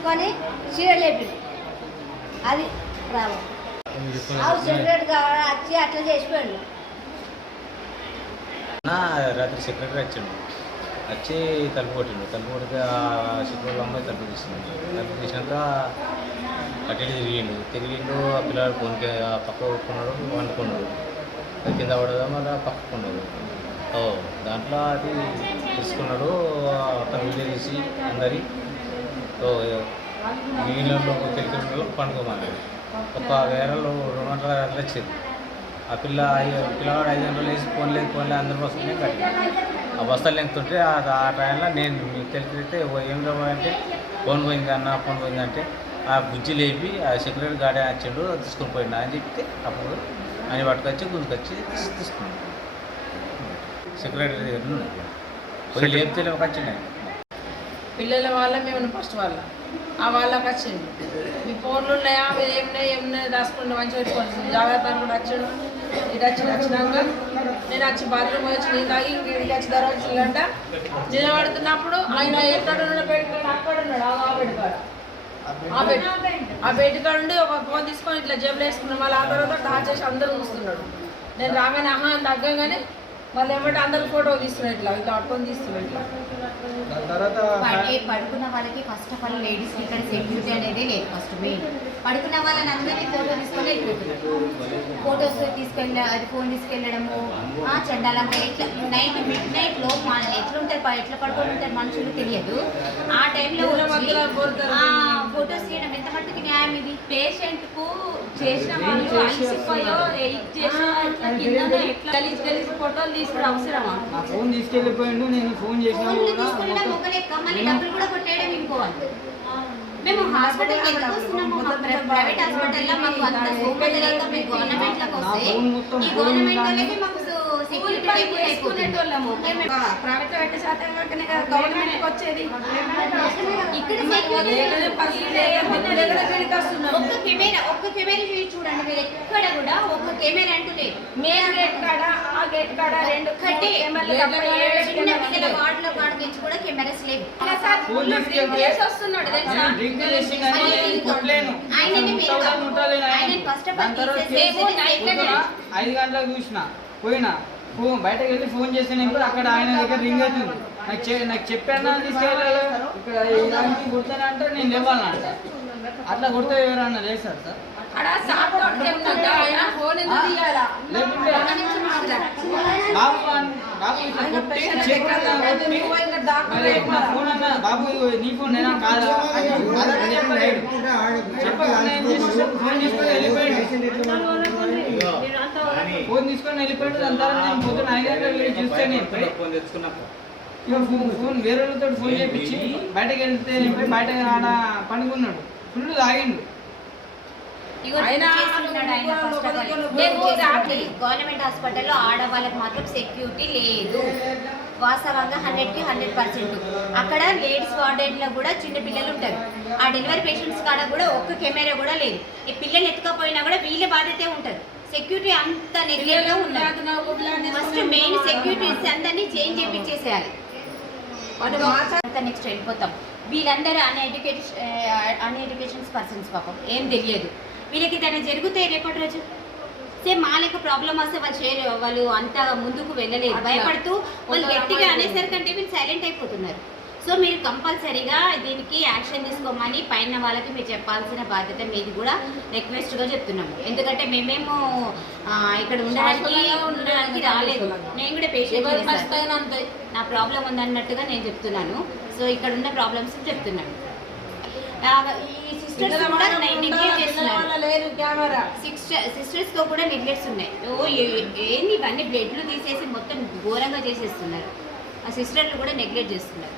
తీసుకొని చీరలు లేపింది. అది ప్రాబ్లం. సెక్రటరీ కావాలి వచ్చి అట్లా చేసిపోయాడు. రాత్రి సెక్రటరీ వచ్చాడు, వచ్చి తలుపు కొట్టిండు. తలుపు కొడితే సెక్రటరీ అమ్మాయి తలుపు తీసింది. తలుపు తీసినాక అటు తిరిగిండు. ఆ పిల్లవాడు ఫోన్కి పక్క కొట్టుకున్నాడు, వండుకున్నాడు. అది కింద పడదా మళ్ళీ పక్కకున్నాడు. దాంట్లో అది తీసుకున్నాడు. తను వీడియో తీసి అందరి నీళ్ళలో తెలిసిన పండుకోమన్నాడు. ఒక వేరలో 200 గంటలు వచ్చింది. ఆ పిల్లవాడు 5 గంటలు వేసి ఫోన్ లేదు అందరి బస్సులనే కట్టి ఆ బస్తాలు లెంగుతుంటే ఆ టైంలో నేను మీకు తెలిపితే ఏం అంటే ఫోన్ పోయింది అన్న, ఫోన్ పోయిందంటే ఆ బుజ్జి లేపి ఆ సెక్యూరిటీ గార్డే వచ్చిండు, తీసుకొని పోయిండు అని చెప్తే అప్పుడు ఆయన పట్టుకొచ్చి గుంజుకొచ్చి తీసుకున్నాడు. సెక్యూరిటీ దగ్గర పోయి లేపితే వచ్చిండు. పిల్లల వాళ్ళ మేము ఫస్ట్ వాళ్ళకి వచ్చింది. మీ ఫోన్లు ఉన్నాయా, మీరు ఏమున్నాయి రాసుకుంటే మంచిగా పెట్టుకోండి జాగ్రత్త కూడా వచ్చాడు. ఇటు వచ్చినాక నేను వచ్చి బాత్రూమ్ వచ్చి నేను తాగి ఇంటికి వచ్చి తర్వాత నిలబడుతున్నప్పుడు ఆయన ఎక్కడ అక్కడ ఉన్నాడు. ఆ బెడ్ కాడ ఉండి ఒక ఫోన్ తీసుకొని ఇట్లా జేబులు వేసుకున్నాం. మళ్ళీ ఆ తర్వాత టార్చ్ చేసి అందరూ చూస్తున్నాడు. నేను రాగానే తగ్గగానే మళ్ళీ ఏమంటే అందరు ఫోటో తీస్తున్నాడు, ఇట్లా పట్టుకొని తీస్తున్నాడు. ఇట్లా పడుకున్న వాళ్ళకి ఫస్ట్ ఆఫ్ ఆల్ లేడీస్కి ఇక్కడ సెక్యూరిటీ అనేది లేదు. ఫస్ట్ మెయిన్ పడుకున్న వాళ్ళని అందరినీ ఫోటో తీసుకొని వెళ్ళిపోతున్నారు. ఫోటోస్ తీసుకెళ్ళి అది ఫోన్ తీసుకెళ్ళడము చండాలంగా ఇట్లా మిడ్ నైట్లో ఎట్లుంటారు, ఎట్లా పడుకొని ఉంటారు మనుషులు తెలియదు. ఆ టైంలో ఫోటోస్ తీయడం ఎంత మట్టుకు న్యాయం? ఇది పేషెంట్కు చేసిన వాళ్ళు అలసిపోయో ఎయిట్ చేసిన గలీజ్ ఫోటోలు తీసుకుని అవసరమా? ఫోన్ తీసుకెళ్ళిపోయిండు. నేను ఫోన్ చేసిన మళ్ళీ డబ్బులు కూడా కొట్టేయడం ఇంకోవాలి. మేము హాస్పిటల్కి ఎందుకు వస్తున్నాము? ప్రైవేట్ హాస్పిటల్లో మాకు అంత సౌకర్యం లేక మేము గవర్నమెంట్లోకి వస్తే ఈ గవర్నమెంట్ వాళ్ళకి మాకు సెక్యూరిటీ ఎక్కువనేటోళ్ళము. ప్రైవేట్ పెట్టే శాతం గవర్నమెంట్కి వచ్చేది. ఇక్కడ ఒక్క కెమెరా చూడండి మీరు, ఎక్కడ కూడా ఒక్క కెమెరా అంటూ లేదు. మెయిన్ గేట్ కాడ ఆ గేట్ కాడ 2 కట్టి చిన్న పిల్లల వార్డులో కాడ నుంచి కూడా కెమెరాస్ లేవు. వస్తున్నాడు తెలుసా? ఆయన ఫస్ట్ ఆఫ్ ఆల్ 5 గంటలకు చూసిన పోయినా బయటకు వెళ్ళి ఫోన్ చేసిన అక్కడ ఆయన దగ్గర రింగ్ అవుతుంది. నాకు చెప్పాను తీసుకెళ్ళాలి ఇక్కడ కొడతానంటే నేను ఇవ్వాలంట. అట్లా కొడితే ఎవరన్నా చేస్తారు సార్? బాబు నీ ఫోన్ నేనా కాదా ఫోన్ తీసుకొని వెళ్ళిపోయాడు. దాని తర్వాత నేను పొద్దున్న 5 గంటలకు చూస్తే ఫోన్ వేరే వాళ్ళతో ఫోన్ చేయించి బయటకు వెళ్తే బయట ఆడ పండుకున్నాడు, ఫుల్ తాగిండు. గవర్నమెంట్ హాస్పిటల్లో ఆడవాళ్ళకి మాత్రం సెక్యూరిటీ లేదు. వాస్తవంగా 100కి 100%. అక్కడ లేడీస్ వార్డెన్లో కూడా చిన్న పిల్లలు ఉంటారు. ఆ డెలివరీ పేషెంట్స్ కాడ కూడా ఒక్క కెమెరా కూడా లేదు. ఈ పిల్లలు ఎత్తుకపోయినా కూడా వీళ్ళ బాధ్యతే ఉంటుంది. సెక్యూరిటీ అంత నెగ్లెక్ట్గా ఉన్నారు. ఫస్ట్ మెయిన్ సెక్యూరిటీస్ అందరినీ చేంజ్ చేయించేసేయాలి. నెక్స్ట్ వెళ్ళిపోతాం. వీళ్ళందరూ అన్ఎడ్యుకేషన్స్ పర్సన్స్ పాపం ఏం తెలియదు. వీళ్ళకి దాన్ని జరిగితే రేపటి రోజు సేమ్ మా లెక్క ప్రాబ్లం వస్తే వాళ్ళు అంత ముందుకు వెళ్ళలేదు. భయపడుతూ వాళ్ళు గట్టిగా అనేసరికంటే వీళ్ళు సైలెంట్ అయిపోతున్నారు. సో మీరు కంపల్సరీగా దీనికి యాక్షన్ తీసుకోమని పైన వాళ్ళకి మీరు చెప్పాల్సిన బాధ్యత మీది కూడా రిక్వెస్ట్గా చెప్తున్నాము. ఎందుకంటే మేమేమో ఇక్కడ ఉండడానికి రాలేదు. నేను కూడా పేషెంట్ నా ప్రాబ్లం ఉందన్నట్టుగా నేను చెప్తున్నాను. సో ఇక్కడ ఉన్న ప్రాబ్లమ్స్ చెప్తున్నాను. ఈ సిస్టర్స్ కూడా నెగ్లెక్ట్ చేస్తున్నారు. సిస్టర్స్తో కూడా నెగ్లెక్ట్స్ ఉన్నాయి. ఏంది ఇవన్నీ బ్లడ్లు తీసేసి మొత్తం ఘోరంగా చేసేస్తున్నారు. ఆ సిస్టర్లు కూడా నెగ్లెక్ట్ చేస్తున్నారు.